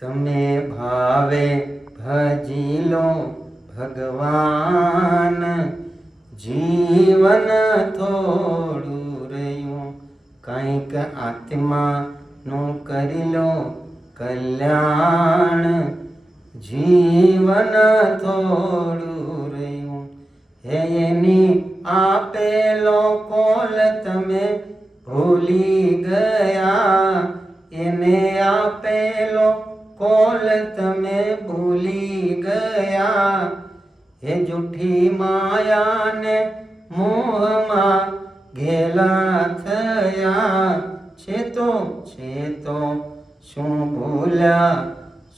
તમે ભાવે ભજી લો ભગવાન, જીવન થોડું રહ્યું કંઈક આત્માનું કરી લો કલ્યાણ, જીવન થોડું રહ્યું. હે એની આપેલો કોલ તમે ભૂલી ગયા, એને આપેલો કોલ તમે ભૂલી ગયા. હે જૂઠી માયાને મોહમાં ઘેલા થયા, છે તો શું ભૂલ્યા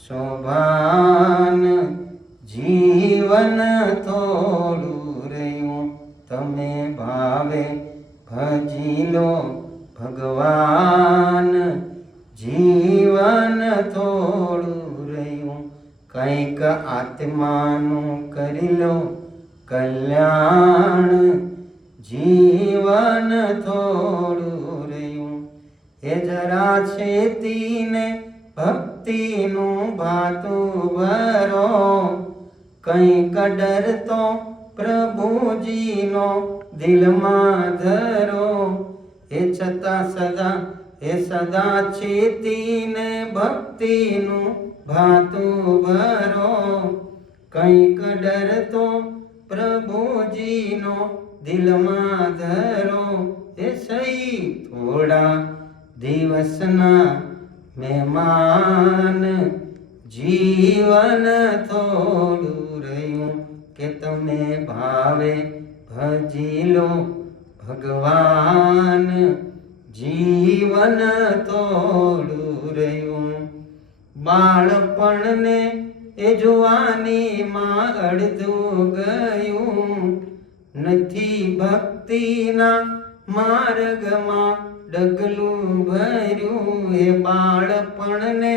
શોભાન, જીવન થોડું રહ્યું તમે ભાવે ભજી લો ભગવાન, જીવન થોડું રહ્યું કંઈક આત્માનું કરી લો કલ્યાણ, જીવન થોડું રહ્યું. એ જરા છેતીને ભક્તિનું ભાતું ભરો, કંઈક ડર તો પ્રભુજીનો દિલમાં ધરો. એ છતાં સદા ચેતીને ભક્તિનું ભાતું ભરો, કંઈક ડર તો પ્રભુજીનો દિલમાં ધરો. એ સહી થોડા દિવસના મહેમાન, જીવન થોડું રહ્યું કે તમે ભાવે ભજી લો ભગવાન, જીવન થોડું રહ્યું. બાળપણને એ જુવાનીમાં અડધું ગયું, નથી ભક્તિના માર્ગમાં ડગલું ભર્યું. એ બાળપણને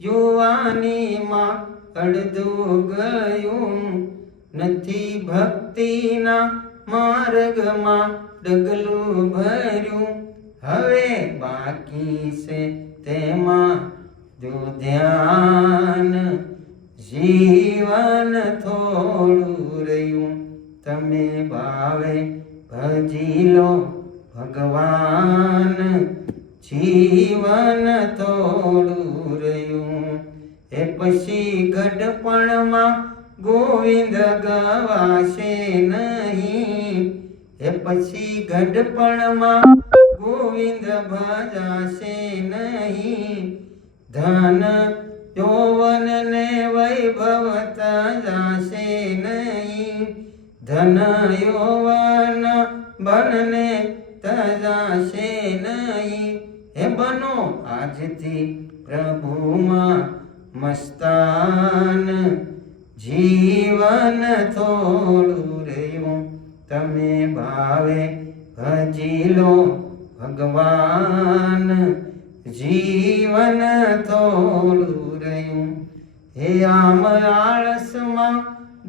જુવાનીમાં અડધું ગયું, નથી ભક્તિના માર્ગમાં ડગલું ભર્યું. હવે બાકી છે તેમાં જો ધ્યાન, જીવન થોડું રહ્યું તમે ભાવે ભજી લો ભગવાન, જીવન થોડું રહ્યું. એ પછી ગઢપણમાં ગોવિંદ ગવાશે નહીં, એ પછી ગઢપણમાં ગોવિંદ ભજાશે નહીં. ધન યૌવન ને વૈભવ તજાશે નહીં, ધન યૌવન બનને તજાશે નહીં. હે બનો આજથી પ્રભુમાં મસ્તાન, જીવન થોડું રહ્યું તમે ભાવે ભજી લો ભગવાન, જીવન થોડું રહ્યું. હે આમ આળસમાં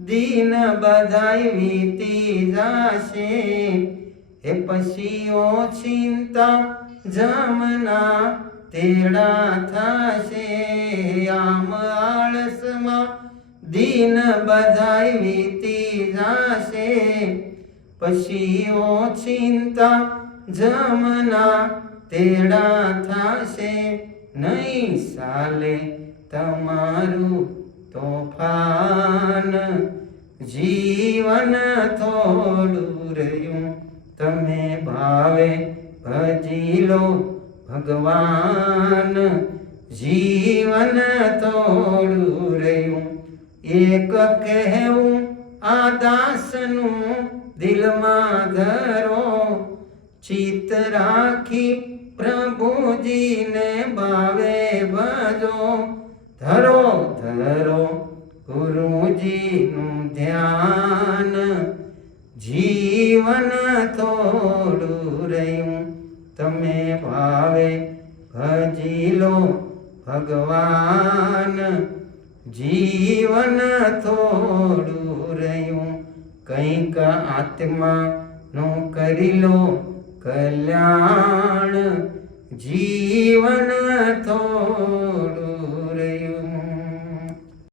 દિન બધાય વીતી જાશે, એ પછી ઓચિંતા જમના તેડા થશે. આમ આળસમાં દિન બધાય વીતી જાશે, પછી ઓચિંતા જમના તેડા થશે. નહીં સાલે તમારું તોફાન, જીવન થોડું રહ્યું તમે ભાવે ભજી લો ભગવાન, જીવન થોડું રહ્યું. એક કહેવું આ દાસનું દિલમાં ધરો, ચિત્ત રાખી પ્રભુજીને ભાવે ભજો. ધરો ગુરુજીનું ધ્યાન, જીવન થોડું રહ્યું તમે ભાવે ભજી લો ભગવાન, જીવન થોડું રહ્યું કંઈક આત્માનું કરી લો કલ્યાણ, જીવન થોડું